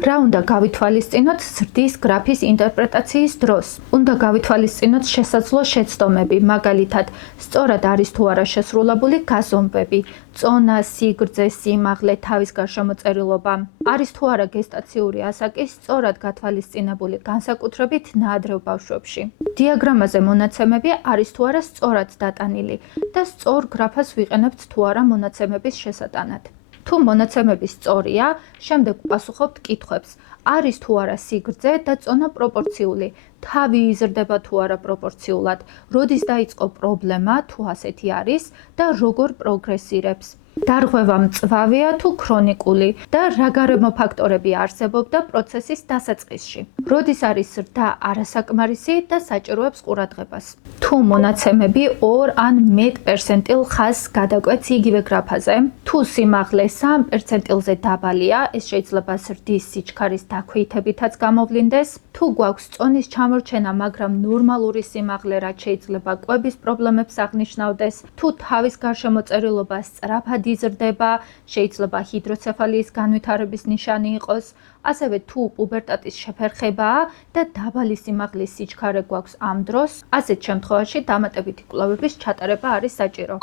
რა უნდა გავითვალისწინოთ ზრდის გრაფის ინტერპრეტაციის დროს? უნდა გავითვალისწინოთ შესაძლო შეცდომები, მაგალითად, სწორად არის თუ არა შესრულებული გაზომვები, წონა, სიგრძე, სიმაღლე, თავის გარშემოწერილობა, არის თუ არა გესტაციური ასაკის სწორად გათვალისწინებული განსაკუთრებით ნაადრევ ბავშვებში. დიაგრამაზე მონაცემები არის თუ არა სწორად დატანილი და სწორ გრაფას ვიყენებთ თუ არა მონაცემების შესატანად. თუ მონაცემები სწორია, შემდეგ ვპასუხობთ კითხვებს. არის თუ არა სიგრძე და წონა პროპორციული, თავი იზრდება თუ არა პროპორციულად, როდის დაიწყო პრობლემა, თუ ასეთი არის და როგორ პროგრესირებს. დარღვევა მწვავეა თუ ქრონიკული და რა გარემო ფაქტორები არსებობდა პროცესის დასაწყისში. როდის არის ზრდა არასაკმარისი და საჭიროებს ყურადღებას. თუ მონაცემები 2 ან მეტ პერცენტილ ხაზს გადაკვეთს იგივე გრაფაზე, თუ სიმაღლე 3%-ზე დაბალია, ეს შეიძლება ზრდის სიჩქარის დაქვეითებითაც გამოვლინდეს, თუ გვაქვს წონის ჩამორჩენა, მაგრამ ნორმალური სიმაღლე, რაც შეიძლება კვების პრობლემებს აღნიშნავდეს, თუ თავის გარშემოწერილობა სწრაფად იზრდება, შეიძლება ჰიდროცეფალიის განვითარების ნიშანი იყოს, ასევე თუ პუბერტატის შეფერხებაა და დაბალი სიმაღლის სიჩქარე გვაქვს ამ დროს, ასეთ შემთხვევაში დამატებითი კვლევების ჩატარება არის საჭირო.